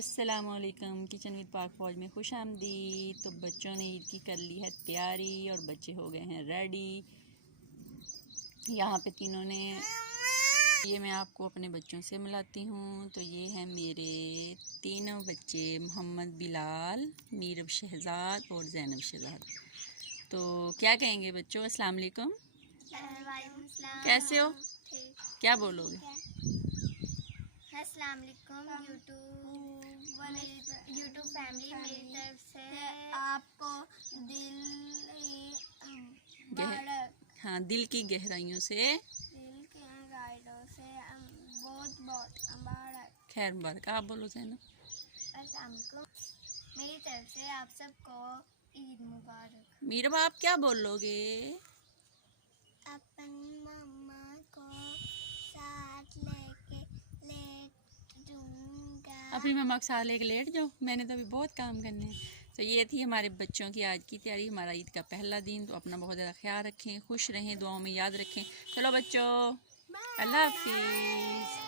अस्सलामुअलैकुम। Kitchen with पाक फौज में खुश आमदीद। तो बच्चों ने ईद की कर ली है तैयारी और बच्चे हो गए हैं रेडी। यहाँ पे तीनों ने, ये मैं आपको अपने बच्चों से मिलाती हूँ। तो ये हैं मेरे तीनों बच्चे, मोहम्मद बिलाल, मीरब शहजाद और ज़ैनब शहजाद। तो क्या कहेंगे बच्चों? अस्सलाम वालेकुम। कैसे हो? क्या बोलोगे? अस्सलाम वालेकुम यूट्यूब फैमिली, मेरी तरफ से आपको हाँ, दिल की गहराइयों से बहुत बहुत मुबारक। खैर मुबारक। आप बोलो ज़ैनब। अस्सलाम वालेकुम, मेरी तरफ से आप सबको ईद मुबारक। मीरब आप क्या बोलोगे? अपनी मम्मा को साथ लेके लेट जाऊंगा। अपनी मम्मा के साथ लेके लेट जाओ, मैंने तो अभी बहुत काम करने हैं। तो ये थी हमारे बच्चों की आज की तैयारी, हमारा ईद का पहला दिन। तो अपना बहुत ज़्यादा ख्याल रखें, खुश रहें, दुआओं में याद रखें। चलो बच्चों, अल्लाह हाफिज़।